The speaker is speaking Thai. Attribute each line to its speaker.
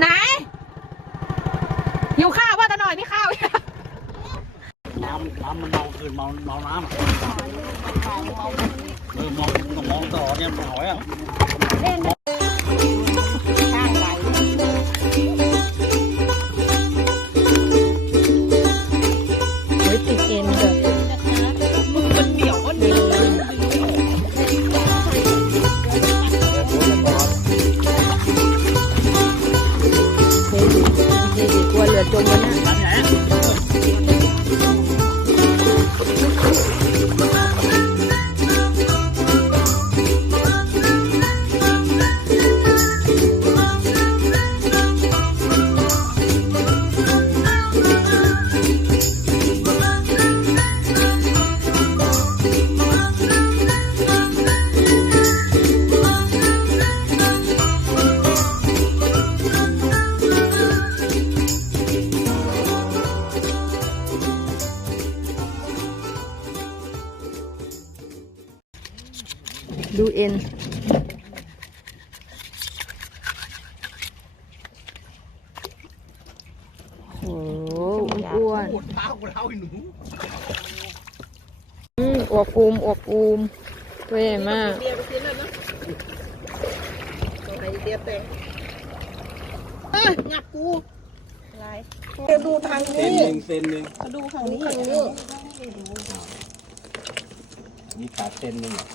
Speaker 1: ไหนหิวข้าวว่าจะหน่อยไม่
Speaker 2: ข้าวน้ำน้ำ
Speaker 3: มันเมาคืนเมา
Speaker 2: เมาน้ำเออมองมองต่อ
Speaker 3: เนี่ยมันอะ ยดิกลัวเรือจมแล้วน ดูเอ็น โอ้โหอ้วน
Speaker 1: ปวดเท้าปวดเท้าไอ้หนู
Speaker 3: ๆอืมอวบอูมอวบอูมตัวใหญ่มาก
Speaker 2: เดียวไปกินแล้วเนาะตัวไหนเดียวแต่เอ้ยหงับกูอะไรเดี๋ยวดูทาง
Speaker 1: เซ
Speaker 2: นี้
Speaker 1: นหนึ่งเซนหนึ่ง
Speaker 2: ดูทางนี้ทางนี้
Speaker 1: มีขาดเซนหนึ่งอะ